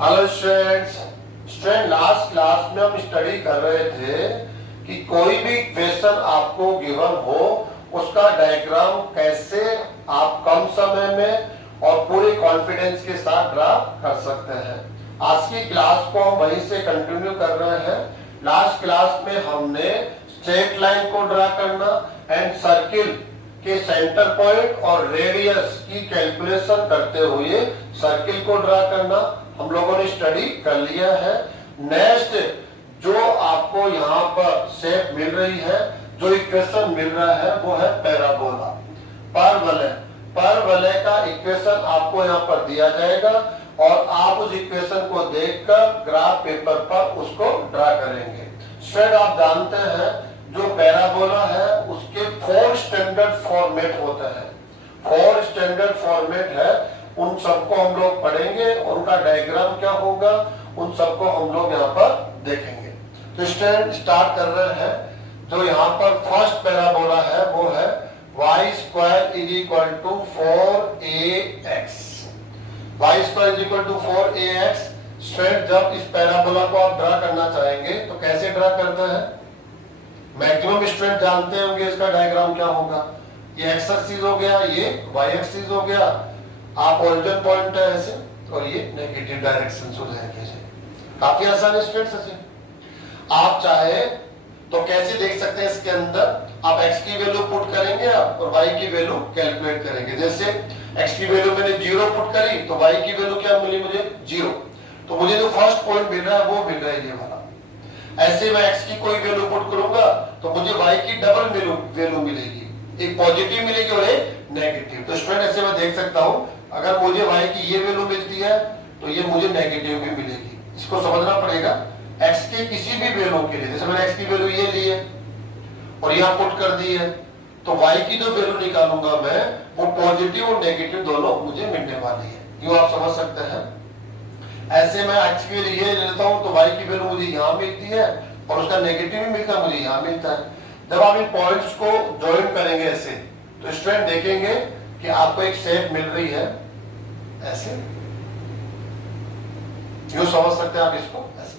Hello student last class में हम study कर रहे थे कि कोई भी क्वेश्चन आपको गिवन हो उसका डायग्राम कैसे आप कम समय में और पूरे कॉन्फिडेंस के साथ ड्रा कर सकते हैं। आज की क्लास को हम वहीं से कंटिन्यू कर रहे हैं। लास्ट क्लास में हमने स्ट्रेट लाइन को ड्रा करना एंड सर्किल के सेंटर पॉइंट और रेडियस की कैलकुलेशन करते हुए सर्किल को ड्रा करना हम लोगों ने स्टडी कर लिया है। नेक्स्ट जो आपको यहाँ पर शेप मिल रही है, जो इक्वेशन मिल रहा है वो है पैराबोला। परवलय का इक्वेशन आपको यहाँ पर दिया जाएगा और आप उस इक्वेशन को देखकर ग्राफ पेपर पर उसको ड्रा करेंगे। स्टूडेंट आप जानते हैं जो पैराबोला है उसके 4 स्टैंडर्ड फॉर्मेट होते हैं। 4 स्टैंडर्ड फॉर्मेट है, उन सबको हम लोग पढ़ेंगे, उनका डायग्राम क्या होगा उन सबको हम लोग यहाँ पर देखेंगे। तो स्टूडेंट स्टार्ट कर रहे हैं। जो यहाँ पर फर्स्ट पैराबोला है वो है y square is equal to 4ax। y square is equal to 4ax। Student जब इस पैराबोला को आप ड्रा करना चाहेंगे तो कैसे ड्रा करते हैं? मैक्सिमम स्टूडेंट जानते होंगे इसका डायग्राम क्या होगा। ये एक्स एक्सिस हो गया, ये वाई एक्सिस हो गया, आप ओरिजिन पॉइंट है ऐसे और ये नेगेटिव डायरेक्शन हो जाएंगे। काफी आसान है स्टूडेंट्स। ऐसे आप चाहे तो कैसे देख सकते हैं इसके अंदर आप x की वैल्यू पुट करेंगे और y की वैल्यू कैलकुलेट करेंगे। जैसे x की वैल्यू मैंने 0 पुट करी तो y की वैल्यू क्या मिली मुझे 0। तो मुझे जो फर्स्ट पॉइंट मिल रहा है वो मिल रहा है ये वाला। ऐसे मैं x की कोई वैल्यू पुट करूंगा तो मुझे y की डबल वैल्यू मिलेगी, एक पॉजिटिव मिलेगी और एक नेगेटिव। तो स्टूडेंट ऐसे मैं देख सकता हूं अगर मुझे y की ये वैल्यू मिलती है तो ये मुझे नेगेटिव भी मिलेगी। इसको समझना पड़ेगा। x के किसी भी वैल्यू के लिए, जैसे मैंने x की वैल्यू ये ली है और यहाँ पुट कर दी है तो y की जो वैल्यू निकालूंगा मैं वो पॉजिटिव और नेगेटिव दोनों मुझे मिलने वाली है। यूं आप समझ सकते हैं। ऐसे मैं x के लिए लेता हूं तो y की वैल्यू मुझे यहाँ मिलती है और उसका नेगेटिव भी मिलता है, मुझे यहाँ मिलता है। जब आप इन पॉइंट्स को ज्वाइन करेंगे ऐसे तो स्टूडेंट देखेंगे कि आपको एक शेप मिल रही है ऐसे। यूं समझ सकते हैं आप इसको ऐसे।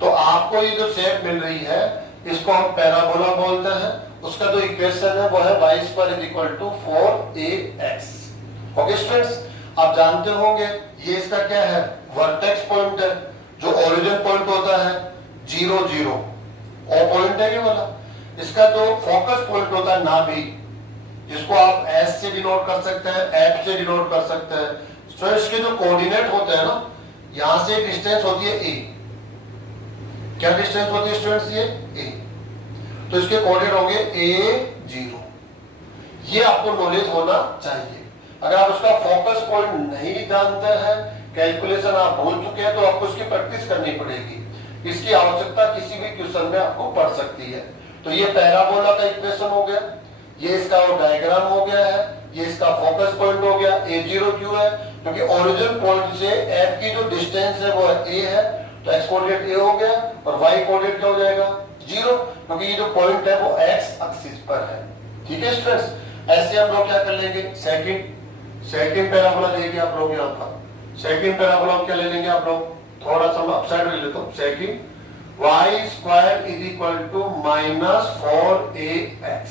तो आपको ये जो शेप मिल रही है इसको हम पैराबोला बोलते हैं। उसका जो इक्वेशन है वो है y square is equal to 4ax। Okay students, आप जानते होंगे ये इसका क्या है, वर्टेक्स पॉइंट है। जो ओरिजिन पॉइंट होता है 0 0 ओ पॉइंट है ये वाला। इसका जो फोकस पॉइंट होता है नाभि, जिसको आप S से डिनोट कर सकते हैं, F से डिनोट कर सकते हैं। तो इसके जो कोऑर्डिनेट होते हैं ना, यहां से डिस्टेंस होती है a। क्या डिस्टेंस होती है स्टूडेंट्स? ये a। तो इसके कोऑर्डिनेट होंगे a0। ये आपको नॉलेज होना चाहिए। अगर आप उसका फोकस पॉइंट नहीं जानते हैं, कैलकुलेशन आप भूल चुके हैं, तो आपको इसकी प्रैक्टिस करनी पड़ेगी। इसकी आवश्यकता किसी भी क्वेश्चन में आपको पड़ सकती है। तो ये पैराबोला का इक्वेशन हो गया, ये इसका डायग्राम हो गया है, ये इसका फोकस पॉइंट हो गया। a0 क्यों है? क्योंकि ओरिजिन पॉइंट से f की जो डिस्टेंस है वो a है, तो x कोऑर्डिनेट a हो गया और y कोऑर्डिनेट क्या हो जाएगा 0, क्योंकि ये जो पॉइंट है वो x एक्सिस पर है। ठीक है स्टूडेंट्स, ऐसे हम लोग क्या कर लेंगे, सेकंड पैराबोला लेंगे आप लोग। यहाँ पर सेकंड पैराबोला क्या ले लेंगे आप लोग, थोड़ा सा अपसाइड ले लेता हूँ। Second y square is equal to -4ax।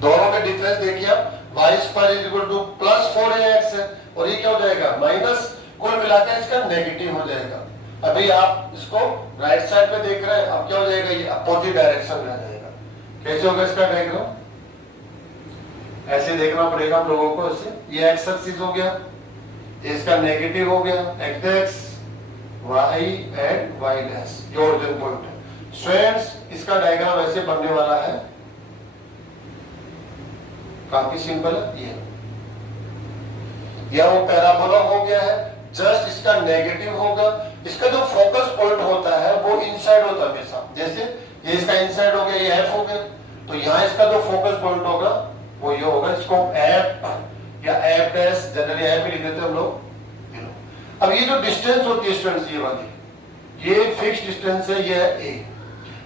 दोनों में डिफरेंस देखिए आप, y square is equal to +4ax है और ये क्या हो जाएगा माइनस, कुल मिलाकर इसका नेगेटिव हो जाएगा। अभी आप इसको राइट साइड पे देख रहे हैं, अब क्या हो जाएगा, ये अपोजिट डायरेक्शन में आ जाएगा। कैसे होगा इसका डायग्राम? ऐसे देखना पड़ेगा आप लोगों को। ऐसे ये x एक्सिस हो गया, इसका नेगेटिव हो गया x, y and y dash, ये ओरिजिन पॉइंट है। स्टूडेंट्स इसका डायग्राम ऐसे बनने वाला है, काफी सिंपल है। ये वो पैराबोला हो गया है। जस्ट इसका नेगेटिव होगा। इसका जो फोकस पॉइंट होता है वो इनसाइड होता है हमेशा। जैसे ये इसका इनसाइड हो गया, ये एफ हो गया, तो यहाँ इसका जो फोकस पॉइंट होगा वो ये होगा। इसको एफ या एफ डैश, जनरली एफ ही लिख देते हैं हम लोग। अब ये जो डिस्टेंस होती है स्टूडेंट्स, ये वाली ये फिक्स डिस्टेंस है, ये है a,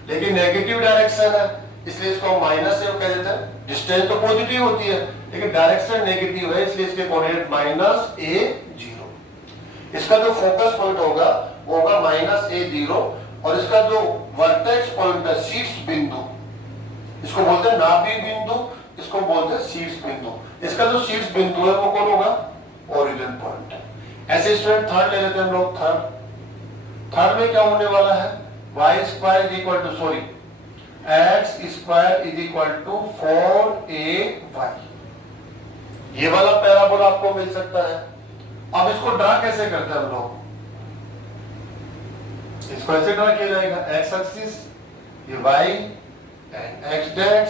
लेकिन नेगेटिव डायरेक्शन है इसलिए इसको हम माइनस से कह देते हैं। डिस्टेंस तो पॉजिटिव होती है लेकिन डायरेक्शन नेगेटिव है, इसलिए इसके कोऑर्डिनेट -a0। इसका जो फोकस पॉइंट होगा वो होगा -a0 और इसका जो वर्टेक्स पॉइंट है शीर्ष बिंदु, इसको बोलते हैं नाभि बिंदु, इसको बोलते हैं शीर्ष बिंदु। इसका जो शीर्ष बिंदु है वो कौन होगा? Origin point. ऐसे स्टूडेंट थर्ड ले लेते हैं हम लोग। थर्ड में क्या होने वाला है? y square is equal to sorry x square is equal to 4ay। ये वाला पैराबोला आपको मिल सकता है। अब इसको ड्रा कैसे करते हैं हम लोग? इसको ऐसे ड्रा किया जाएगा, x एक्सिस ये y and x dash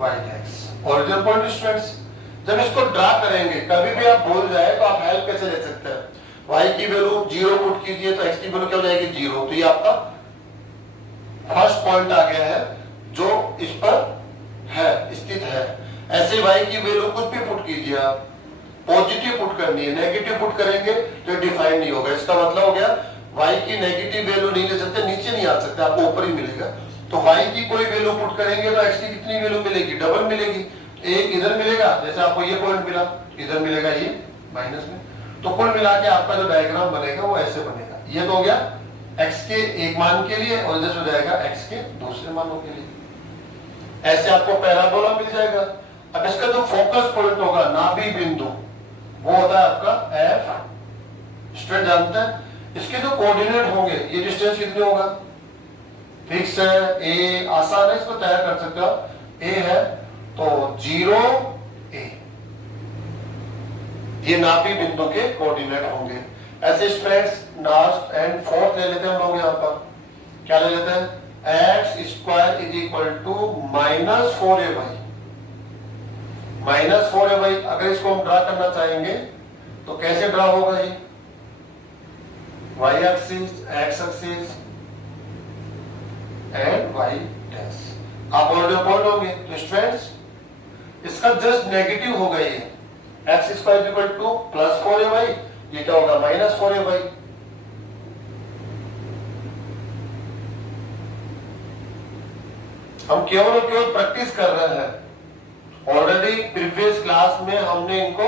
y dash origin point students. जब इसको ड्रा करेंगे कभी भी आप भूल जाए तो आप हेल्प कैसे ले सकते हैं? y की वैल्यू 0 पुट कीजिए तो x की वैल्यू क्या हो जाएगी? 0। तो ये आपका फर्स्ट पॉइंट आ गया है जो इस पर है स्थित है। ऐसे y की वैल्यू कुछ भी पुट कीजिए आप, पॉजिटिव पुट करनी है, नेगेटिव पुट करेंगे तो डिफाइन नहीं होगा। इसका मतलब हो गया y की नेगेटिव वैल्यू नहीं ले सकते, नीचे नहीं आ सकते, आपको ऊपर ही मिलेगा। तो y की कोई वैल्यू पुट करेंगे तो x की कितनी वैल्यू मिलेगी? डबल मिलेगी। एक इधर मिलेगा, जैसे आपको ये पॉइंट मिला, इधर मिलेगा ये माइनस में, तो कुल मिला के आपका जो डायग्राम बनेगा वो ऐसे बनेगा। ये तो हो गया x के एक मान के लिए और इधर हो जाएगा x के दूसरे मानों के लिए। ऐसे आपको पैराबोला मिल जाएगा। अब इसका जो फोकस पॉइंट होगा नाभि बिंदु वो होता है आपका f। स्टूडेंट जानते हैं इसके जो कोऑर्डिनेट होंगे, ये डिस्टेंस कितने होगा? फिक्स है, a आसान है, इसको तय कर सकते हो। a है तो 0 a, ये नाभि बिंदु के कोऑर्डिनेट होंगे। ऐसे स्टूडेंट्स लास्ट एंड फोर्थ ले लेते हैं हम लोग। यहाँ पर क्या ले लेते हैं? x square is equal to -4ay। -4ay अगर इसको हम ड्रा करना चाहेंगे तो कैसे ड्रा होगा? ये y axis, x axis and y dash. आप ऑलरेडी पॉइंट होंगे तो स्टूडेंट्स इसका जस्ट नेगेटिव होगा ये x square equal to +4ay, ये क्या होगा? -4ay। हम केवल और केवल प्रैक्टिस कर रहे हैं। ऑलरेडी प्रीवियस क्लास में हमने इनको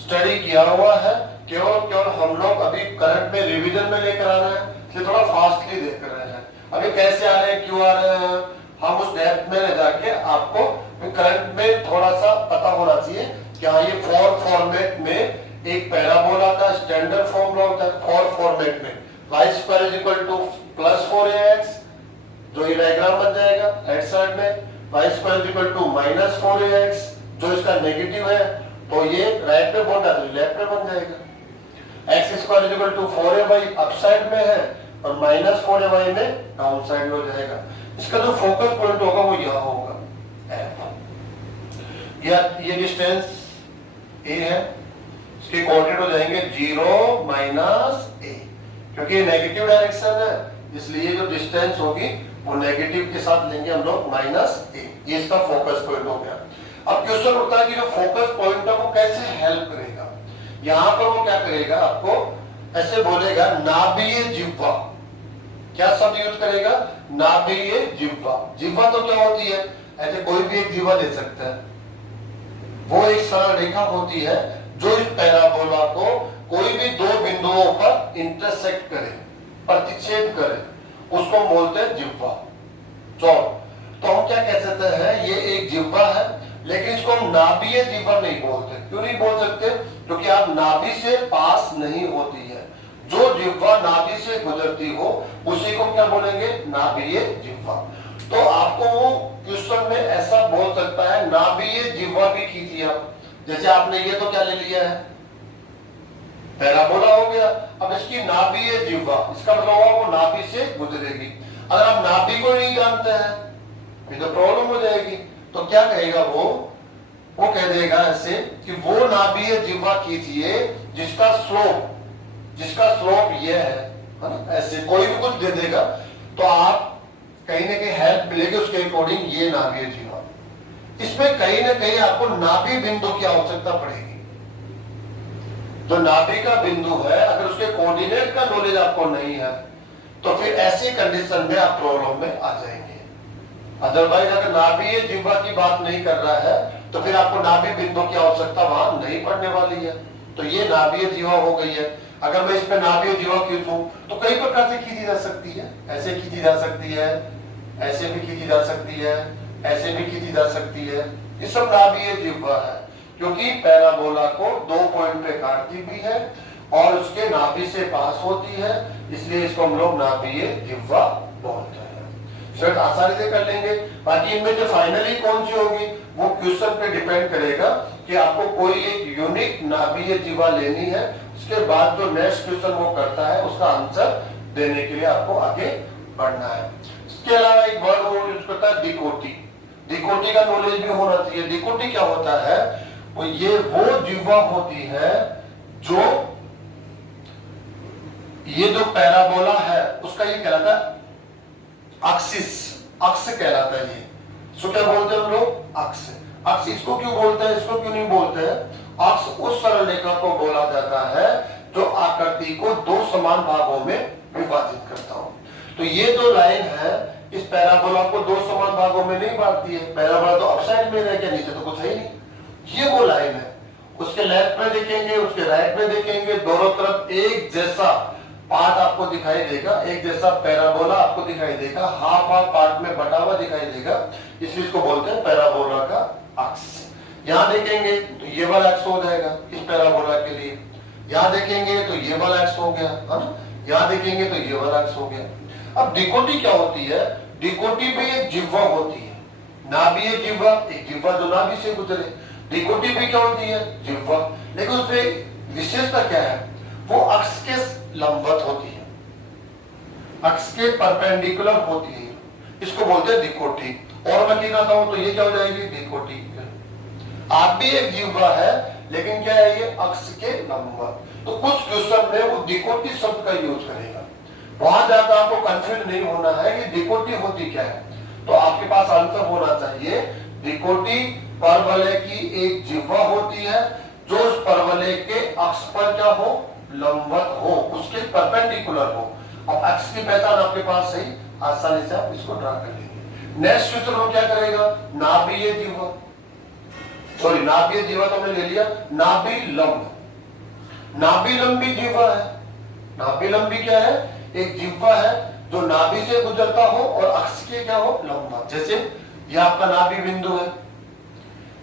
स्टडी किया हुआ है, केवल हम लोग अभी करंट में रिवीजन में लेकर आ रहे हैं, इसलिए थोड़ा फास्टली देख रहे हैं। अभी कैसे आ रहे हैं, क्यों आ रहे हैं, हम उस डेप्थ में ले जाके आपको करंट में थोड़ा सा पता होना चाहिए कि हाँ ये फॉर्मेट में एक पैराबोला का स्टैंडर्ड फॉर्मूला होता है। फॉर्मेट में y square is equal to +4ax, जो ये डायग्राम बन जाएगा राइट साइड में, y square is equal to -4ax, जो इसका नेगेटिव है तो ये राइट में बोलता है तो लेफ्ट में बन जाएगा। x square is equal to 4ay up side में है और -4ay में डाउन साइड में हो जाएगा। इसका जो फोकस पॉइंट होगा वो यह होगा f। ये डिस्टेंस a है, इसके कोऑर्डिनेट हो जाएंगे 0 - a, क्योंकि ये नेगेटिव डायरेक्शन है इसलिए जो डिस्टेंस होगी वो नेगेटिव के साथ लेंगे हम लोग -a। ये इसका फोकस पॉइंट हो गया। अब क्वेश्चन उठता है कि जो फोकस पॉइंट है वो कैसे हेल्प करेगा। यहाँ पर वो क्या करेगा, आपको ऐसे बोलेगा नाभीय जिह्वा। क्या शब्द यूज करेगा? नाभीय जिह्वा। जिह्वा तो क्या होती है? ऐसे कोई भी एक जिह्वा ले सकता है। वो एक सरल रेखा होती है जो इस पैराबोला को कोई भी दो बिंदुओं पर इंटरसेक्ट करे, प्रतिच्छेद करे, उसको बोलते हैं जिह्वा। तो हम क्या कह सकते हैं, ये एक जिह्वा है, लेकिन इसको हम नाभीय जिह्वा नहीं बोलते। क्यों नहीं बोल सकते? क्योंकि आप नाभि से पास नहीं होती है। जो जिह्वा नाभि से गुजरती हो उसी को क्या बोलेंगे? नाभीय जिह्वा। तो आपको वो क्वेश्चन में ऐसा बोल सकता है नाभीय जिह्वा भी खींचिए आप। जैसे आपने ये तो क्या ले लिया है, पैराबोला हो गया। अब इसकी नाभीय जिह्वा, इसका मतलब होगा वो नाभि से गुजरेगी। अगर आप नाभि को नहीं जानते हैं फिर तो प्रॉब्लम हो जाएगी। तो क्या कहेगा वो कह देगा ऐसे कि वो नाभीय जिह्वा खींचिए जिसका स्लोप ये है ना। ऐसे कोई भी कुछ दे देगा तो आप कहीं ना कहीं हेल्प मिलेगी उसके अकॉर्डिंग ये नाभीय जिह्वा। इसमें कहीं ना कहीं आपको नाभि बिंदु की आवश्यकता पड़ेगी। जो नाभि का बिंदु है अगर उसके कोऑर्डिनेट का नॉलेज आपको नहीं है तो फिर ऐसी कंडीशन में आप प्रॉब्लम में आ जाएंगे। अदरवाइज अगर नाभीय जिह्वा की बात नहीं कर रहा है तो फिर आपको नाभि बिंदु की आवश्यकता वहां नहीं पड़ने वाली है। तो ये नाभीय जिह्वा हो गई है। अगर मैं इस पे नाभीय जीवा खींचूं तो कई प्रकार से खींची जा सकती है। ऐसे खींची जा सकती है, ऐसे भी खींची जा सकती है, ऐसे भी खींची जा सकती है। ये सब नाभीय जिह्वा है, क्योंकि पैराबोला को 2 पॉइंट पे काटती भी है और उसके नाभि से पास होती है, इसलिए इसको हम लोग नाभीय जिह्वा बोलते हैं। शायद आसानी से कर लेंगे। बाकी इनमें जो फाइनली कौन सी होगी वो क्वेश्चन पे डिपेंड करेगा कि आपको कोई एक यूनिक नाभीय जिह्वा लेनी है, उसके बाद जो नेक्स्ट क्वेश्चन वो करता है उसका आंसर देने के लिए आपको आगे बढ़ना है। इसके अलावा एक वर्ड वो यूज करता है डिकोटी। डिकोटी का नॉलेज भी होना चाहिए। डिकोटी क्या होता है, वो ये वो जिह्वा होती है जो ये जो पैराबोला है उसका ये कहलाता है एक्सिस, अक्ष कहलाता है ये। सो क्या बोलते हैं हम लोग, अक्ष। अक्ष इसको क्यों बोलते हैं, इसको क्यों नहीं बोलते हैं? अक्ष उस सरल रेखा को बोला जाता है जो आकृति को 2 समान भागों में विभाजित करता हो। तो ये जो लाइन है इस पैराबोला को 2 समान भागों में नहीं बांटती है। पैराबोला तो अपसाइड में रह गया, नीचे तो कुछ है ही नहीं। ये वो लाइन है, उसके लेफ्ट में देखेंगे, उसके राइट में देखेंगे, दोनों तरफ एक जैसा पार्ट आपको दिखाई देगा, एक जैसा पैराबोला आपको दिखाई देगा, हाफ हाफ पार्ट में बटा हुआ दिखाई देगा, इसलिए इसको बोलते हैं पैराबोला का अक्ष। यहां देखेंगे तो ये वाला अक्ष हो जाएगा इस पैराबोला के लिए, यहां देखेंगे तो ये वाला अक्ष हो गया, है ना, यहां देखेंगे तो ये वाला अक्ष हो गया। अब डिकोटी क्या होती है? डिकोटी भी एक जिह्वा होती है, नाभीय जिह्वा, एक जिह्वा जो नाभि से गुजरे। डिकोटी भी क्या होती है? जिह्वा। लेकिन उसमें विशेषता क्या है? वो अक्ष के लंबवत होती है, अक्ष के परपेंडिकुलर होती है, इसको बोलते हैं डिकोटी। और मैं कहता हूं तो ये क्या हो जाएगी? डिकोटी। आप भी एक जिह्वा है लेकिन क्या है ये? अक्ष के लंबवत। तो कुछ क्वेश्चन में वो डिकोटी शब्द का यूज करेगा, वहां जाकर आपको कंफ्यूज नहीं होना है कि डिकोटी होती क्या है। तो आपके पास आंसर होना चाहिए डिकोटी परवलय की एक जिह्वा होती है जो उस परवलय के अक्ष पर क्या हो? लंबवत हो, उसके परपेंडिकुलर हो। अब अक्ष की पहचान आपके पास सही, आसानी से आप इसको ड्रा कर लेंगे। नेक्स्ट क्वेश्चन वो क्या करेगा? नाभीय जिह्वा, सॉरी नाभीय जिह्वा तो हमने ले लिया, नाभि लंब। नाभि लंबी जिह्वा है। नाभि लंबी क्या है? एक जिह्वा है जो नाभि से गुजरता हो और अक्ष के क्या हो? लंबवत। जैसे ये आपका नाभि बिंदु है,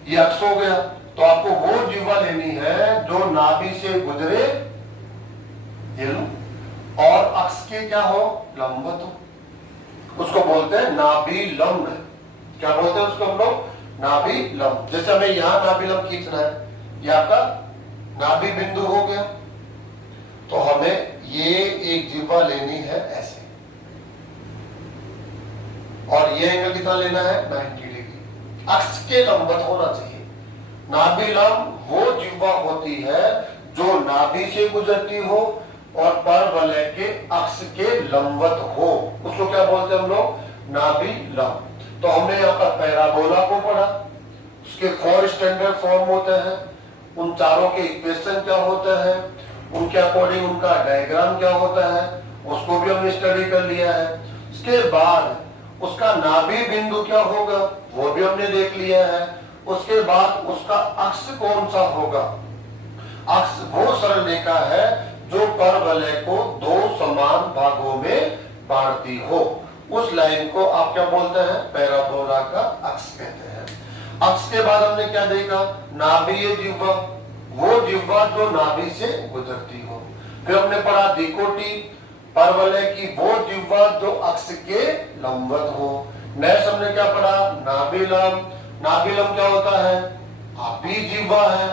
ये अक्ष हो गया, तो आपको वो जिह्वा लेनी है जो नाभि से गुजरे, ये लो, और अक्ष के क्या हो? लंबवत हो। उसको बोलते हैं नाभि लंब। क्या बोलते हैं उसको हम लोग? नाभि लंब। जैसे हमें यहां नाभि लंब खींचना है, ये आपका नाभि बिंदु हो गया, तो हमें ये एक जिह्वा लेनी है ऐसे, और ये एंगल कितना लेना है? 90 डिग्री। अक्ष के लंबवत होना चाहिए। नाभि लंब वो जिह्वा होती है जो नाभि से गुजरती हो और परवलय के अक्ष के लंबवत हो, उसको क्या बोलते हैं हम लोग? नाभि लंब। तो हमने यहाँ पर पैराबोला को पढ़ा, उसके 4 स्टैंडर्ड फॉर्म होते हैं, उन चारों के इक्वेशन क्या होते हैं, उनके अकॉर्डिंग उनका डायग्राम क्या होता है, उसको भी हमने स्टडी कर लिया है। उसके बाद उसका नाभि बिंदु क्या होगा वो भी हमने देख लिया है। उसके बाद उसका अक्ष कौन सा होगा? अक्ष वो सरल रेखा है जो परवलय को 2 समान भागों में बांटती हो, उस लाइन को आप क्या बोलते हैं? पैराबोला का अक्ष कहते हैं। अक्ष के बाद हमने क्या देखा? नाभीय जिह्वा, वो जिह्वा जो नाभि से गुजरती हो। फिर हमने पढ़ा डिकोटी, परवलय की वो जिह्वा जो अक्ष के लंबवत हो। नेक्स्ट हमने क्या पढ़ा? नाभिलंब। नाभिलंब क्या होता है? नाभि जिह्वा है,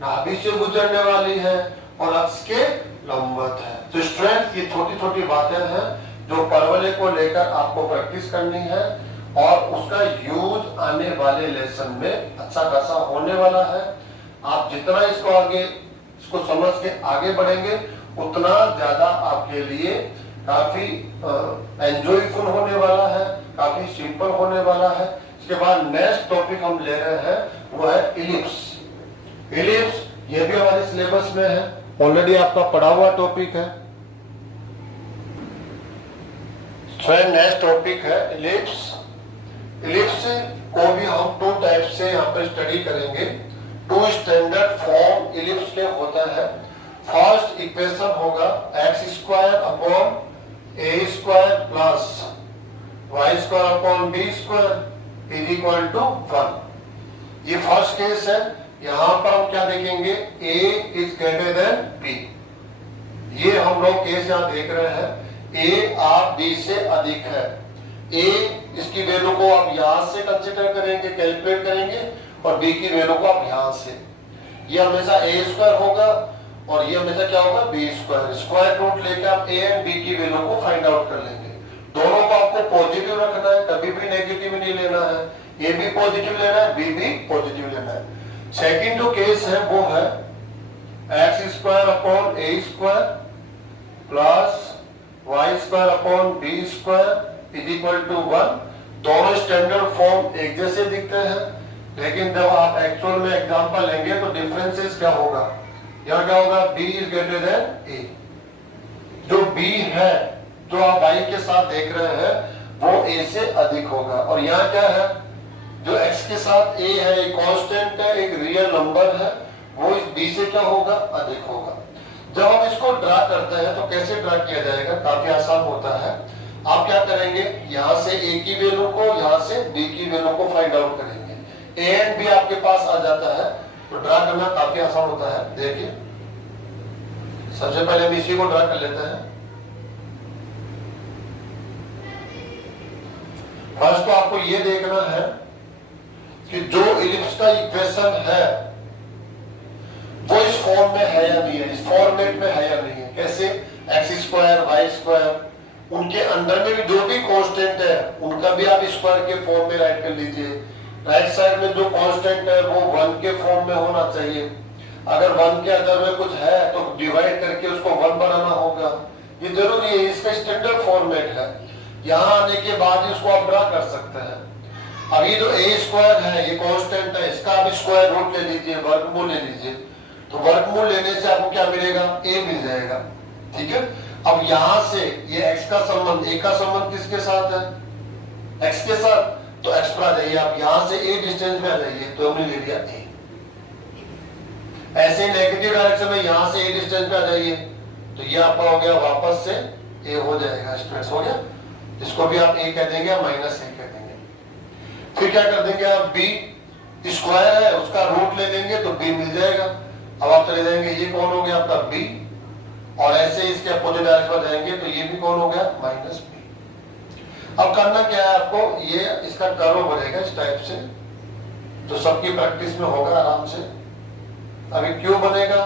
नाभि से गुजरने वाली है और अक्ष के लंबवत है। तो स्टूडेंट्स ये छोटी छोटी बातें हैं जो परवलय को लेकर आपको प्रैक्टिस करनी है और उसका यूज आने वाले लेसन में अच्छा खासा होने वाला है। आप जितना इसको आगे इसको समझ के आगे बढ़ेंगे उतना ज्यादा आपके लिए काफी एंजॉयफुल होने वाला है, काफी सिंपल होने वाला है। इसके बाद नेक्स्ट टॉपिक हम ले रहे हैं वो है इलिप्स। इलिप्स ये भी हमारे सिलेबस में है, ऑलरेडी आपका पढ़ा हुआ टॉपिक है। नेक्स्ट टॉपिक है इलिप्स। इलिप्स को भी हम 2 टाइप से यहाँ पर स्टडी करेंगे। 2 स्टैंडर्ड फॉर्म इलिप्स के होता है। फर्स्ट इक्वेशन होगा x square upon a square plus y square upon b square is equal to 1। ये फर्स्ट केस है। यहां पर हम क्या देखेंगे, a is greater than b। ये हम लोग केस यहां देख रहे हैं a आप b से अधिक है। a इसकी वैल्यू को आप यहां से कंसीडर करेंगे, कैलकुलेट करेंगे, और b की वैल्यू को आप यहां से। ये हमेशा a स्क्वायर होगा और ये हमेशा क्या होगा, b स्क्वायर। स्क्वायर रूट लेके आप a एंड b की वैल्यू को फाइंड आउट कर लेंगे। दोनों को आपको पॉजिटिव रखना है, कभी भी नेगेटिव नहीं लेना है। a भी पॉजिटिव लेना है, b भी पॉजिटिव लेना है। सेकंड जो केस है वो है x square upon a square plus y square upon b square is equal to 1। दोनों स्टैंडर्ड फॉर्म एक जैसे दिखते हैं, लेकिन जब आप एक्चुअल में एग्जांपल लेंगे तो डिफरेंसेस क्या होगा, यहाँ क्या होगा, b is greater than a। जो b है जो आप y के साथ देख रहे हैं वो a से अधिक होगा। और यहाँ क्या है, जो x के साथ a है, एक कांस्टेंट है, एक रियल नंबर है, वो इस b से क्या होगा, अधिक होगा। जब हम इसको ड्रा करते हैं तो कैसे ड्रा किया जाएगा, काफी आसान होता है। आप क्या करेंगे, यहां से a की वैल्यू को, यहां से b की वैल्यू को फाइंड आउट करेंगे। a एंड b आपके पास आ जाता है तो ड्रा करना काफी आसान होता है। देखिए सबसे पहले हम इसी को ड्रा कर लेते हैं। फर्स्ट तो आपको ये देखना है कि जो इलिप्स का इक्वेशन है वो इस फॉर्म में है या नहीं है, इस फॉर्मेट में है या नहीं है। कैसे, एक्स स्क्वायर वाई स्क्वायर, उनके अंदर में भी जो भी कांस्टेंट है उनका भी आप स्क्वायर के फॉर्म में राइट कर लीजिए। राइट साइड में जो कांस्टेंट है वो 1 के फॉर्म में होना चाहिए। अगर 1 के अंदर में कुछ है तो डिवाइड करके उसको 1 बनाना होगा। ये जरूरी है, इसका स्टैंडर्ड फॉर्मेट है। यहाँ आने के बाद इसको आप ड्रा कर सकते हैं। अभी जो ए स्क्वायर है ये कांस्टेंट है, इसका आप स्क्वायर रूट ले लीजिए, वर्गमूल ले लीजिए। तो वर्गमूल लेने से आपको क्या मिलेगा, ए मिल जाएगा। ठीक है, अब यहां से ये x का संबंध, a का संबंध किसके साथ है, x के साथ, तो x पर आ जाइए आप। यहां से a डिस्टेंस में आ जाइए तो हमने ले लिया a। ऐसे नेगेटिव डायरेक्शन में यहां से a डिस्टेंस पे आ जाइए तो ये आपका हो गया, वापस से a हो जाएगा, स्ट्रेस हो गया। इसको भी आप a कह देंगे, माइनस a कह देंगे। फिर क्या कर देंगे आप, b स्क्वायर है उसका रूट ले लेंगे तो b मिल जाएगा। अब आप चले जाएंगे, ये कौन हो गया आपका b, और ऐसे इसके अपोजिट डायरेक्शन में जाएंगे तो ये भी कौन हो गया, माइनस b। अब करना क्या है आपको, ये इसका कर्व बनेगा इस टाइप से, तो सबकी प्रैक्टिस में होगा आराम से। अभी क्यों बनेगा,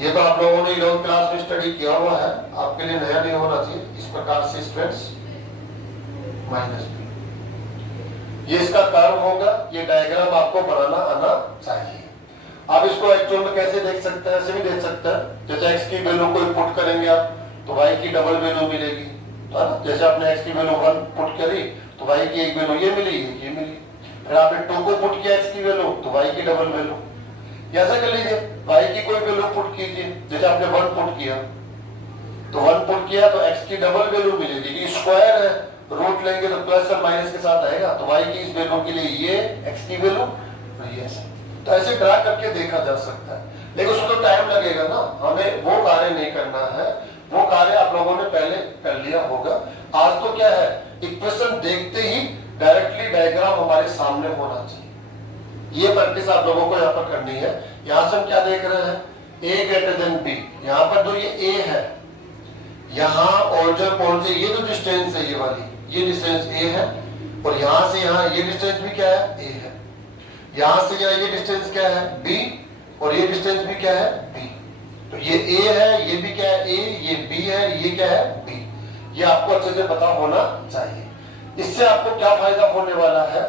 ये तो आप लोगों ने 11th क्लास में स्टडी किया हुआ है, आपके लिए नया नहीं होना चाहिए। इस प्रकार से स्ट्रेस माइनस b, ये इसका कर्व होगा। ये डायग्राम आपको बनाना आना चाहिए। आप इसको एक्चुअल में कैसे देख सकते हैं, ऐसे भी देख सकते हैं। जैसे x की वैल्यू को पुट करेंगे आप तो y की डबल वैल्यू मिलेगी, तो ना, जैसे आपने x की वैल्यू 1 पुट करी तो y की एक वैल्यू ये मिली, ये मिली। फिर आपने 2 को पुट किया x की वैल्यू तो y की डबल वैल्यू। ऐसा कर लीजिए, y की कोई वैल्यू पुट कीजिए, जैसे आपने 1 पुट किया तो 1 पुट किया तो x की डबल वैल्यू मिलेगी। स्क्वायर है, रूट लेंगे तो प्लस और माइनस के साथ आएगा, तो y की इस वैल्यू के लिए ये x की वैल्यू, ये तो ऐसे ड्रा करके देखा जा सकता है। लेकिन उसको तो टाइम लगेगा ना, हमें वो कार्य नहीं करना है, वो कार्य आप लोगों ने पहले कर लिया होगा। आज तो क्या है, इक्वेशन देखते ही डायरेक्टली डायग्राम हमारे सामने होना चाहिए। ये प्रैक्टिस आप लोगों को यहाँ पर करनी है। यहाँ से हम क्या देख रहे हैं, a ग्रेटर देन b। यहाँ पर जो ये a है, यहाँ ओरिजिन पॉइंट से ये जो डिस्टेंस है, ये वाली ये डिस्टेंस a है, और यहाँ से यहाँ ये डिस्टेंस भी क्या है, a है। यहां से यहाँ ये डिस्टेंस क्या है, b, और ये डिस्टेंस भी क्या है, b। तो ये a है, ये भी क्या है, a, ये b है, ये क्या है, b। ये आपको अच्छे से पता होना चाहिए। इससे आपको क्या फायदा होने वाला है,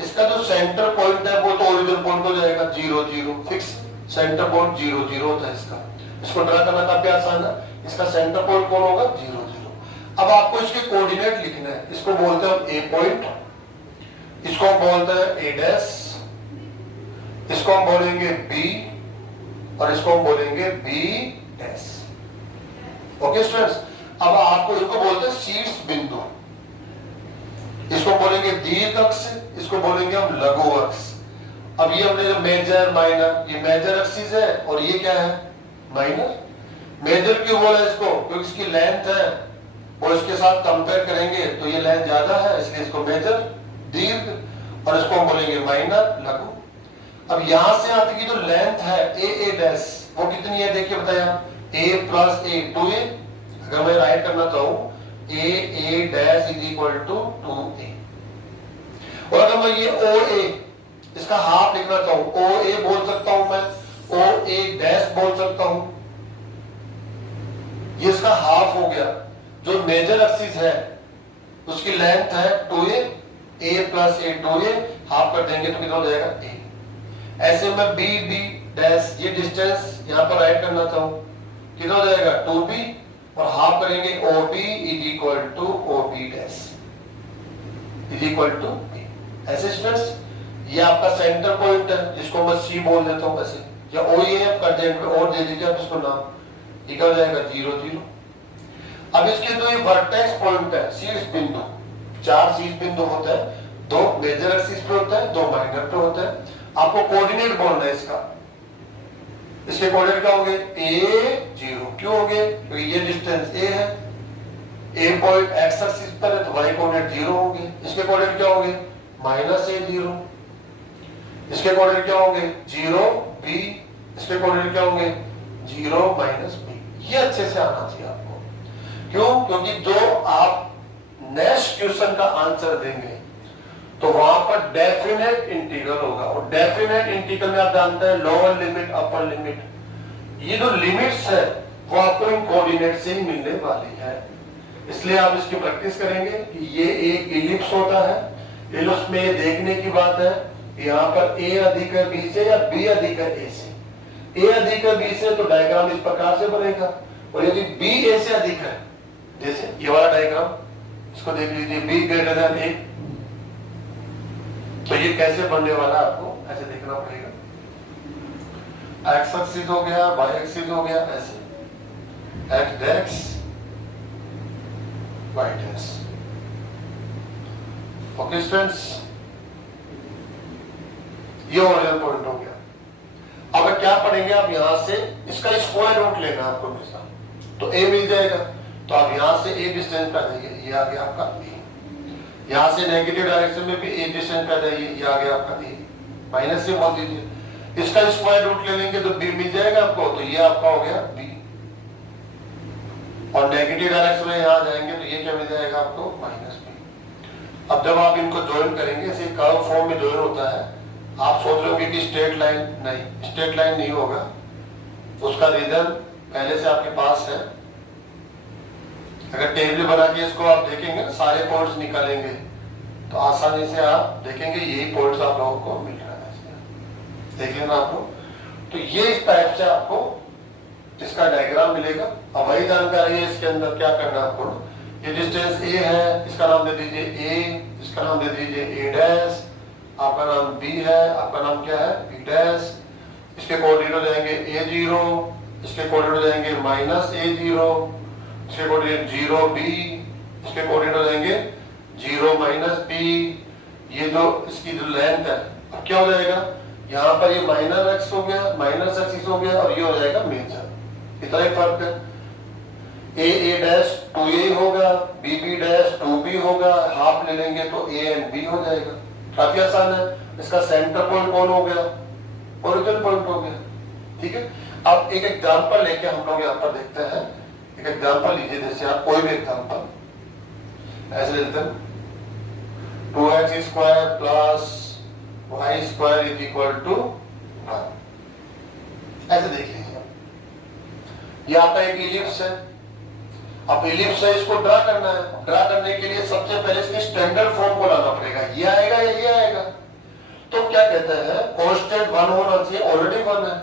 इसका जो सेंटर पॉइंट है वो तो ओरिजिन पॉइंट हो जाएगा 0 0, फिक्स सेंटर पॉइंट 0 0 होता है इसका। इसको ड्रा करना काफी आसान है। इसका सेंटर पॉइंट कौन होगा, 0 0। अब आपको इसके कोऑर्डिनेट लिखना है। इसको बोलते हैं हम a पॉइंट, इसको हम बोलते हैं a डैश, इसको हम बोलेंगे b, और इसको हम बोलेंगे b डैश। ओके स्टूडेंट्स, अब आपको इसको बोलते हैं शीर्ष बिंदु, इसको बोलेंगे दीर्घ अक्ष, इसको बोलेंगे हम लघु अक्ष। अब ये हमने जो मेजर माइनर, ये मेजर एक्सिस है और ये क्या है माइनर। मेजर क्यों बोला इसको, क्योंकि इसकी लेंथ है और इसके साथ कंपेयर करेंगे तो ये लेंथ ज्यादा है, इसलिए इसको मेजर दीर्घ, और इसको हम बोलेंगे माइनर लघु। अब यहां से आपकी जो लेंथ है ए डैश वो कितनी है देखिए बताया, a प्लस ए 2a। अगर मैं राइट करना चाहूं A dash is equal to 2a, और अगर मैं ये ओ ए इसका हाफ लिखना चाहूं, ओ ए बोल सकता हूं मैं, ओ ए डैश बोल सकता हूं, ये इसका हाफ हो गया। जो मेजर एक्सिस है उसकी लेंथ है 2a, a plus A 2a, half कर देंगे तो कितना हो जाएगा a। ऐसे में b डैश, ये डिस्टेंस यहां पर राइट करना चाहूं कितना हो जाएगा 2b, और हाफ करेंगे OB is equal to OB dash is equal to b। ऐसे स्टूडेंट्स ये आपका सेंटर पॉइंट है जिसको मैं C बोल देता हूं ऐसे, या O ये कर देंगे और दे दीजिए आप इसको नाम, ये क्या हो जाएगा 0 0। अब इसके जो ये वर्टेक्स पॉइंट है शीर्ष बिंदु, 4 शीर्ष बिंदु होते हैं, 2 मेजर एक्सिस पे होता है, 2 माइनर पे होता है। आपको कोऑर्डिनेट बोलना है इसका, इसके कोऑर्डिनेट क्या होंगे a 0, क्यों होंगे क्योंकि ये डिस्टेंस a है, a पॉइंट x एक्सिस पर है तो y कोऑर्डिनेट 0 होंगे। इसके कोऑर्डिनेट क्या होंगे माइनस a 0, इसके कोऑर्डिनेट क्या होंगे 0 b, इसके कोऑर्डिनेट क्या होंगे 0 माइनस b। ये अच्छे से आना चाहिए आपको, क्यों, क्योंकि जो आप नेक्स्ट क्वेश्चन का आंसर देंगे तो वहां पर डेफिनेट इंटीग्रल होगा, और डेफिनेट इंटीग्रल में आप जानते हैं लोअर लिमिट अपर लिमिट, ये जो लिमिट्स है वो आपको इन कोऑर्डिनेट से ही मिलने वाली है। इसलिए आप इसकी प्रैक्टिस करेंगे कि ये एक इलिप्स होता है, इलिप्स में ये देखने की बात है यहाँ पर a अधिक है b से या b अधिक है a से। a अधिक है b से तो डायग्राम इस प्रकार से बनेगा, और यदि b a से अधिक है, जैसे ये वाला डायग्राम, इसको देख लीजिए b ग्रेटर देन a, तो ये कैसे बनने वाला आपको ऐसे देखना पड़ेगा। x एक्सिस हो गया, y एक्सिस हो गया, ऐसे x dash y dash. Okay students, ये ओरिजिनल पॉइंट हो गया। अब क्या पढ़ेंगे आप, यहां से इसका स्क्वायर रूट लेना आपको हमेशा, तो a मिल जाएगा, तो आप यहां से a डिस्टेंस पे जाइए, ये आ गया आपका a। यहां से नेगेटिव डायरेक्शन में भी a डिस्टेंस पे जाइए, ये आ गया आपका a, माइनस से बोल दीजिए। इसका स्क्वायर रूट ले लेंगे तो b मिल जाएगा आपको, तो ये आपका हो गया b, और नेगेटिव डायरेक्शन में यहां जाएंगे तो ये क्या मिल जाएगा आपको माइनस b। अब जब आप इनको ज्वाइन करेंगे, ऐसे कर्व फॉर्म में ज्वाइन होता है, आप सोच रहे होंगे कि स्ट्रेट लाइन, नहीं स्ट्रेट लाइन नहीं होगा, उसका रीजन पहले से आपके पास है। अगर टेबल बना के इसको आप देखेंगे सारे पॉइंट्स निकालेंगे तो आसानी से आप देखेंगे यही पॉइंट्स आप लोगों को मिल रहा है, देख लेना आप लोग। तो ये इस टाइप से आपको इसका डायग्राम मिलेगा। अब वही जानकारी है इसके अंदर क्या करना है आपको, ये डिस्टेंस a है, इसका नाम दे दीजिए a, इसका नाम दे दीजिए a डैश, आपका नाम b है, आपका नाम क्या है b डैश। इसके कोऑर्डिनेट हो जाएंगे a0, इसके कोऑर्डिनेट हो जाएंगे माइनस a0, इसके कोऑर्डिनेट 0b, इसके कोऑर्डिनेट हो जाएंगे 0 माइनस b। ये जो इसकी जो लेंथ है, अब क्या हो जाएगा, यहाँ पर ये माइनर एक्स हो गया, माइनस एक्सिस हो गया, और ये हो जाएगा मेजर, इतना ही फर्क है। a डैश 2a होगा, b डैश 2b होगा, हाफ ले लेंगे तो a एंड b हो जाएगा। काफी आसान है। इसका सेंटर पॉइंट कौन हो गया, ओरिजिन पॉइंट हो गया, ठीक है। अब एक एग्जांपल लेके हम लोग यहाँ पर देखते हैं, एक एग्जांपल लीजिए, जैसे आप कोई भी एग्जांपल ऐसे लेते हैं, 2x square plus y square is equal to 1, ऐसे देख लीजिए। ये आपका एक इलिप्स है, अब इलिप्स है, इसको ड्रा करना है। ड्रा करने के लिए सबसे पहले इसके स्टैंडर्ड फॉर्म को लाना पड़ेगा, ये आएगा या ये आएगा। तो क्या कहते हैं, कांस्टेंट 1 होना चाहिए, ऑलरेडी 1 है।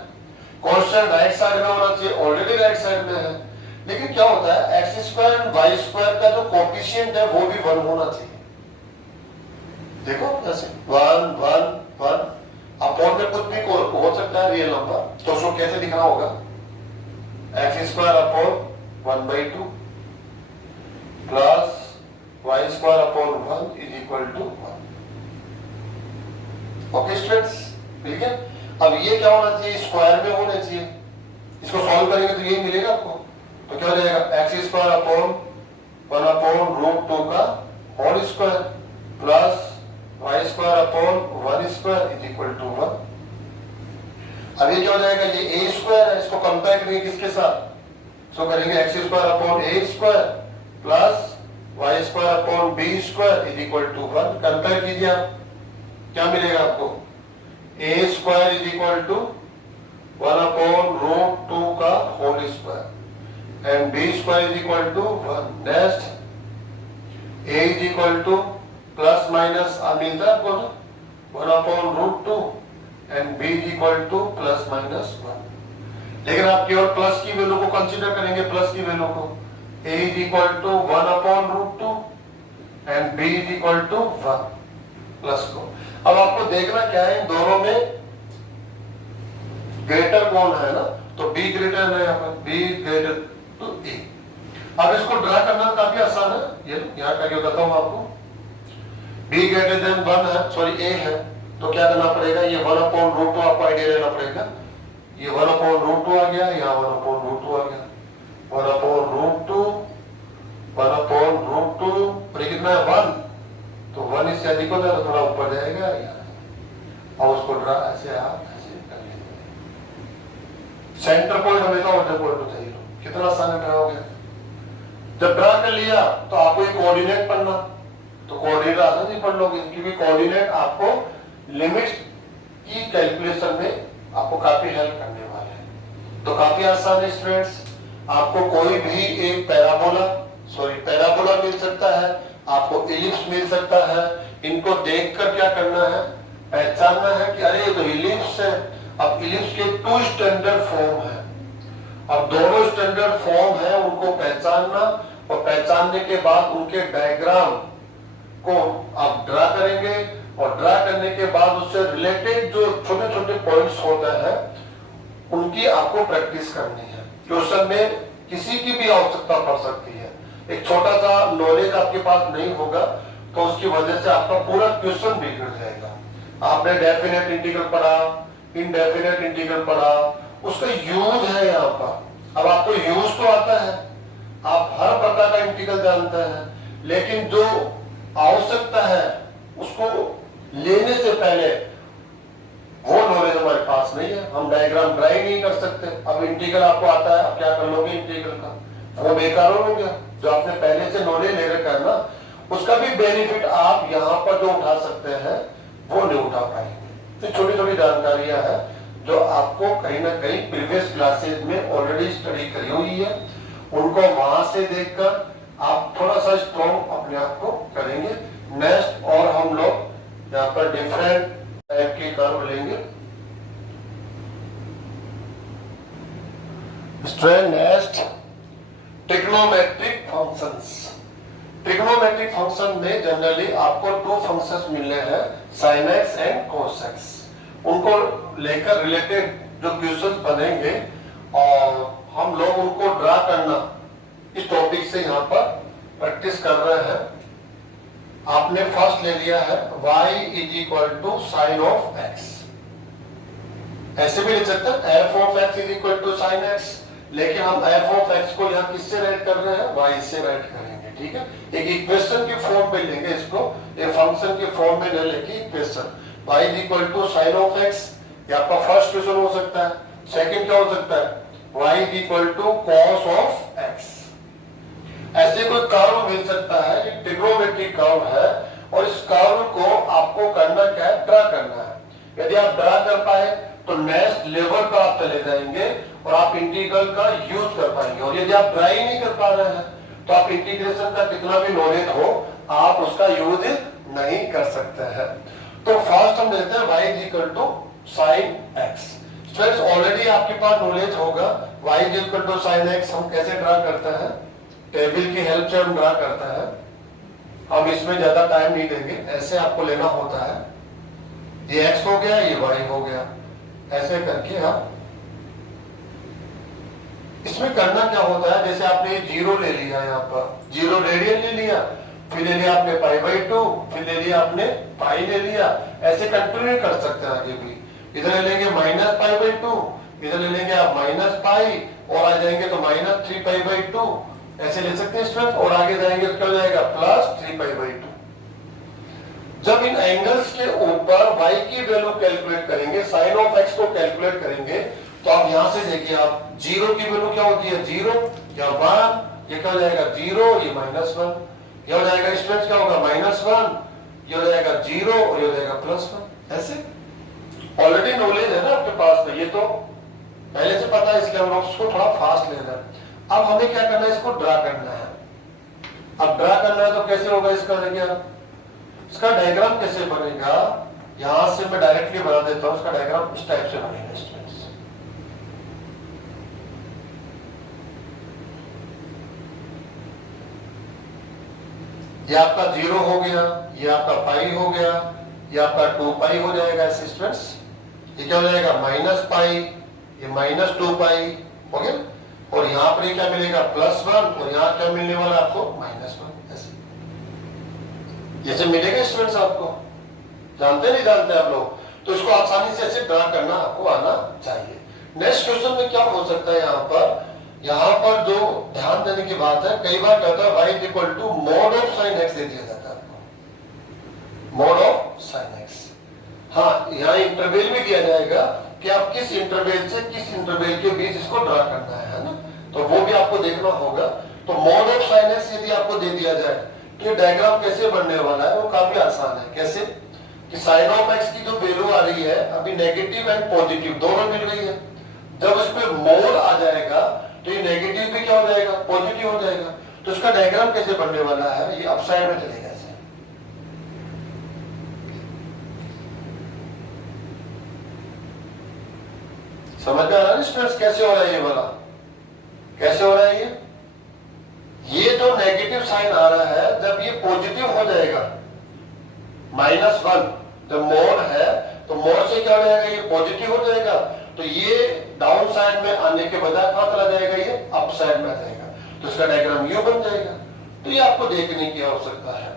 कांस्टेंट राइट साइड में होना चाहिए, ऑलरेडी राइट साइड में है। लेकिन क्या होता है, x square and y square का जो कोएफिशिएंट है वो भी 1 होना चाहिए। देखो ऐसे 1 1 1, अपॉन में कुछ भी हो सकता है रियल नंबर, तो उसको कैसे दिखना होगा, x square upon 1/2 plus y square upon 1 is equal to 1। Okay students, ठीक है। अब ये क्या होना चाहिए, स्क्वायर में होना चाहिए। इसको सॉल्व करेंगे तो यही मिलेगा आपको। तो क्या हो जाएगा, एक्स स्क्वायर अपॉन 1/√2 का whole square plus y square upon 1 square is equal to 1। अब ये क्या हो जाएगा, ये ए स्क्वायर है, इसको कंपेयर करेंगे किसके साथ, तो करेंगे x square upon a square plus y square upon b square is equal to 1। Compare कीजिए आप, क्या मिलेगा आपको, a square is equal to 1/√2 का whole square and b square is equal to 1। Next a is equal to plus minus मिलता है आपको ना 1/√2 and b is equal to plus minus 1। लेकिन आप केवल प्लस की वैल्यू को कंसीडर करेंगे, प्लस की वैल्यू को, a is equal to 1/√2 and b is equal to 1 plus को। अब आपको देखना क्या है, इन दोनों में ग्रेटर कौन है ना, तो b ग्रेटर है यहाँ पर, b ग्रेटर टू a। अब इसको ड्रा करना काफी आसान है, ये यहाँ करके बताता हूँ आपको। b ग्रेटर देन 1 है, सॉरी a है, तो क्या करना पड़ेगा, ये 1/√2 आपको आइडिया लेना पड़ेगा। ये 1/√2 आ गया, यहाँ 1/√2 आ गया, 1/√2 और ये कितना है 1, तो 1 इससे अधिक होता है तो थोड़ा ऊपर जाएगा और उसको ड्रा ऐसे आप ऐसे कर लेंगे। सेंटर पॉइंट हमेशा ऑर्डर पॉइंट होता है। कितना आसान ड्रा हो गया। जब ड्रा कर लिया तो आपको ये कोऑर्डिनेट पढ़ना, तो कोऑर्डिनेट आसान ही पढ़ लोगे, क्योंकि कोऑर्डिनेट आपको लिमिट्स की कैलकुलेशन में आपको काफी हेल्प करने वाले हैं। तो काफी आसान है स्टूडेंट्स। आपको कोई भी एक पैराबोला मिल सकता है, आपको इलिप्स मिल सकता है। इनको देखकर क्या करना है, पहचानना है कि अरे ये तो इलिप्स है। अब इलिप्स के 2 स्टैंडर्ड फॉर्म है, अब दोनों स्टैंडर्ड फॉर्म है, उनको पहचानना और पहचानने के बाद उनके डायग्राम को आप ड्रा करेंगे और ड्रा करने के बाद उससे रिलेटेड जो छोटे छोटे पॉइंट्स होते हैं उनकी आपको प्रैक्टिस करनी है। क्वेश्चन में किसी की भी आवश्यकता पड़ सकती है। एक छोटा सा नॉलेज आपके पास नहीं होगा तो उसकी वजह से आपका पूरा क्वेश्चन बिगड़ जाएगा। आपने डेफिनेट इंटीग्रल पढ़ा, इनडेफिनेट इंटीग्रल पढ़ा, उसका यूज है यहाँ पर। अब आपको यूज तो आता है, आप हर प्रकार का इंटीग्रल जानते हैं, लेकिन जो आवश्यकता है उसको लेने से पहले वो नॉलेज हमारे पास नहीं है, हम डायग्राम ड्रा ही नहीं कर सकते। अब इंटीग्रल आपको आता है, अब क्या कर लोगे इंटीग्रल का, वो बेकार हो गया। जो आपने पहले से नॉलेज ले रखा है ना, उसका भी बेनिफिट आप यहाँ पर जो उठा सकते हैं वो नहीं उठा पाएंगे। तो छोटी छोटी जानकारियां हैं जो आपको कहीं ना कहीं प्रीवियस क्लासेज में ऑलरेडी स्टडी करी हुई है, उनको वहां से देखकर आप थोड़ा सा स्ट्रॉन्ग अपने आप को करेंगे। नेक्स्ट और हम लोग यहाँ पर डिफरेंट टाइप के कर्व लेंगे। Next trigonometric functions. Trigonometric function में जनरली आपको 2 फंक्शंस मिलने हैं, sin x and cos x। उनको लेकर रिलेटेड जो क्वेश्चन बनेंगे और हम लोग उनको ड्रा करना इस टॉपिक से यहाँ पर प्रैक्टिस कर रहे हैं। आपने फर्स्ट ले लिया है y is equal to sine of x। ऐसे भी लिख सकते हैं f of x is equal to sine x, लेकिन हम f ऑफ x को यहाँ किससे राइट कर रहे हैं, y से राइट करेंगे। ठीक है, एक इक्वेशन के फॉर्म में लेंगे इसको, एक फंक्शन के फॉर्म में न लेके equation. y is equal to sine of x, ये आपका फर्स्ट क्वेश्चन हो सकता है। सेकंड क्या हो सकता है, y is equal to cos of x। ऐसे कोई कर्व मिल सकता है, एक ट्रिग्नोमेट्रिक कर्व है और इस कर्व को आपको करना क्या है, ड्रा करना है। यदि आप ड्रा कर पाए तो नेक्स्ट लेवल पर आप चले जाएंगे और आप इंटीग्रल का यूज कर पाएंगे। और यदि आप ड्रा ही नहीं कर पा रहे हैं तो आप इंटीग्रेशन का कितना भी नॉलेज हो आप उसका यूज नहीं कर सकते हैं। तो फर्स्ट हम लेते हैं y is equal to sine x। Students already आपके पास नॉलेज होगा y is equal to sine x हम कैसे ड्रा करते हैं, टेबल की हेल्प से हम ड्रा करते हैं। हम इसमें ज्यादा टाइम नहीं देंगे, ऐसे आपको लेना होता है। ये x हो गया, ये y हो गया, ऐसे करके हम इसमें करना क्या होता है, जैसे आपने 0 ले लिया, यहाँ पर 0 रेडियन ले लिया, फिर ले लिया आपने पाई बाई 2, फिर ले लिया आपने पाई ले लिया, ऐसे कंटिन्यू कर सकते हैं आगे भी। इधर ले लेंगे माइनस पाई बाई टू, इधर ले लेंगे आप माइनस पाई और आ जाएंगे तो माइनस 3 पाई बाई टू, ऐसे ले सकते हैं स्टूडेंट। और आगे जाएंगे तो क्या हो जाएगा प्लस 3 पाई बाई टू। जब इन एंगल्स के ऊपर y की वैल्यू कैलकुलेट करेंगे, साइन ऑफ x को कैलकुलेट करेंगे, तो आप यहां से देखिए आप जीरो की वैल्यू क्या होती है, जीरो या 1, ये क्या हो जाएगा जीरो, ये माइनस 1, ये हो जाएगा स्टूडेंट क्या होगा माइनस 1, ये हो जाएगा जीरो और ये हो जाएगा प्लस 1। ऐसे ऑलरेडी नॉलेज है ना आपके पास में, ये तो पहले से पता है, इसलिए हम लोग उसको थोड़ा फास्ट ले रहे हैं। अब हमें क्या करना है, इसको ड्रा करना है। अब ड्रा करना है तो कैसे होगा इसका, देखिए इसका डायग्राम कैसे बनेगा, यहां से मैं डायरेक्टली बना देता हूं। इसका डायग्राम इस टाइप से बनेगा स्टूडेंट्स। ये आपका जीरो हो गया, ये आपका पाई हो गया, ये आपका 2 पाई हो जाएगा ऐसे स्टूडेंट्स। ये क्या हो जाएगा माइनस पाई, ये माइनस 2 पाई हो गया, और यहां पर क्या मिलेगा प्लस 1, और यहां क्या मिलने वाला आपको माइनस 1। ऐसे जैसे मिलेगा स्टूडेंट्स, आपको जानते नहीं जानते आप लोग, तो इसको आसानी से ऐसे ड्रा करना आपको आना चाहिए। नेक्स्ट क्वेश्चन में क्या हो सकता है, यहाँ पर जो ध्यान देने की बात है, कई बार कहता है y equal to mod of sine x दे दिया जाता है आपको, मॉड ऑफ साइन x। हाँ, यहाँ इंटरवल भी दिया जाएगा कि आप किस इंटरवल से किस इंटरवल के बीच इसको ड्रा करना है ना, तो वो भी आपको देखना होगा। तो मॉड ऑफ साइन x यदि आपको दे दिया जाए तो ये डायग्राम कैसे बनने वाला है, वो काफी आसान है। कैसे कि साइन ऑफ x की जो वैल्यू आ रही है अभी नेगेटिव एंड पॉजिटिव दोनों मिल रही है, जब इस पे मोड आ जाएगा तो ये नेगेटिव भी क्या हो जाएगा पॉजिटिव हो जाएगा। तो इसका डायग्राम कैसे बनने वाला है, ये अपसाइड में चलेगा ऐसे। समझ में आ रहा है स्टूडेंट्स कैसे हो रहा है, ये वाला कैसे हो रहा है। ये जो नेगेटिव साइन आ रहा है जब ये पॉजिटिव हो जाएगा -1, जब मोड है तो मोड से क्या हो जाएगा, ये पॉजिटिव हो जाएगा, तो ये डाउन साइड में आने के बजाय कहां चला जाएगा, ये अप साइड में आ जाएगा, तो इसका डायग्राम यू बन जाएगा। तो ये आपको देखने की आवश्यकता है।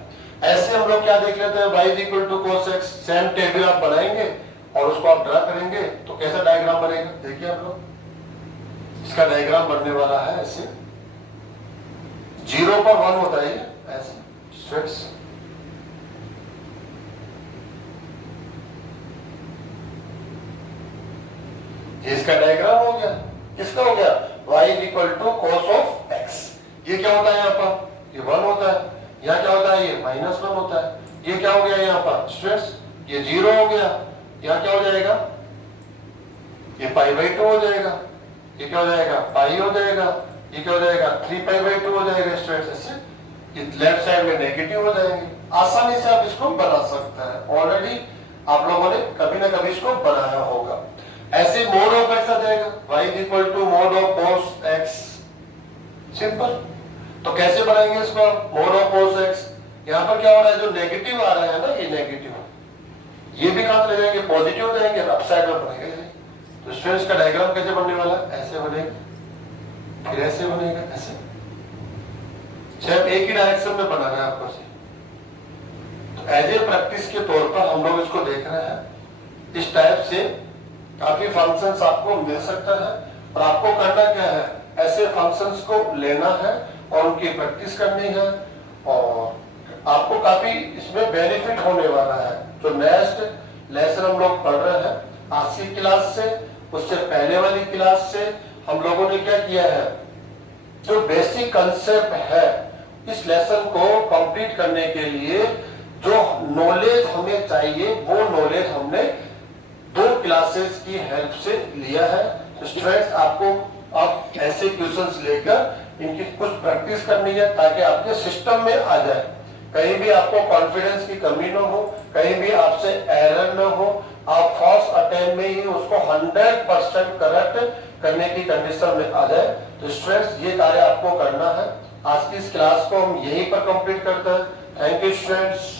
ऐसे हम लोग क्या देख लेते हैं, y equal to cos x, same table आप बनाएंगे और उसको आप ड्रा करेंगे तो कैसा डायग्राम बनेगा, देखिए आप लोग। इसका डायग्राम बनने वाला है ऐसे, 0 पर 1 होता है ऐसे स्ट्रेट्स। ये इसका डायग्राम हो गया, किसका हो गया, y equal to cos of x। ये क्या होता है यहाँ पर, ये 1 होता है, यहाँ क्या होता है, ये -1 होता है। ये क्या हो गया यहाँ पर स्ट्रेस, ये 0 हो गया, यहाँ क्या हो जाएगा, ये π/2 हो जाएगा, ये क्या हो जाएगा पाई हो जाएगा, ये क्या हो जाएगा 3π/2 हो जाएगा स्ट्रेस। ये लेफ्ट साइड में नेगेटिव हो जाएंगे। आसानी से आप इसको बना सकते हैं, ऑलरेडी आप लोगों ने कभी ना कभी इसको बनाया होगा। ऐसे मोड ऑफ x आ जाएगा, y equal to mod of cos x, simple. तो कैसे बनाएंगे इसको, मोड ऑफ cos x। यहाँ पर क्या हो रहा है, जो नेगेटिव आ रहा है ना, ये नेगेटिव, ये भी कहां चले जाएंगे, पॉजिटिव हो जाएंगे, अप साइड में बनेगा। तो स्ट्रेस का डायग्राम कैसे बनने वाला है, ऐसे बनेगा, फिर ऐसे बनेगा, ऐसे। सिर्फ एक ही डायरेक्शन में बनाना है आपको। तो एज ए प्रैक्टिस के तौर पर हम लोग इसको देख रहे हैं। इस टाइप से काफी फंक्शंस आपको मिल सकता है, और आपको करना क्या है, ऐसे फंक्शंस को लेना है और उनकी प्रैक्टिस करनी है, और आपको काफी इसमें बेनिफिट होने वाला है। जो नेक्स्ट लेसन हम लोग पढ़ रहे हैं आज की क्लास से, उससे पहले वाली क्लास से हम लोगों ने क्या किया है, जो बेसिक कंसेप्ट है इस लेसन को कंप्लीट करने के लिए जो नॉलेज हमें चाहिए वो नॉलेज हमने 2 क्लासेस की हेल्प से लिया है। तो स्टूडेंट्स आपको अब ऐसे क्वेश्चंस लेकर इनकी कुछ प्रैक्टिस करनी है ताकि आपके सिस्टम में आ जाए, कहीं भी आपको कॉन्फिडेंस की कमी ना हो, कहीं भी आपसे एरर ना हो, आप फर्स्ट अटेम्प्ट में ही उसको 100% करेक्ट करने की कंडीशन में आ जाए। तो स्टूडेंट्स ये कार्य आपको करना है। आज की इस क्लास को हम यहीं पर कंप्लीट करते हैं। Thank you students.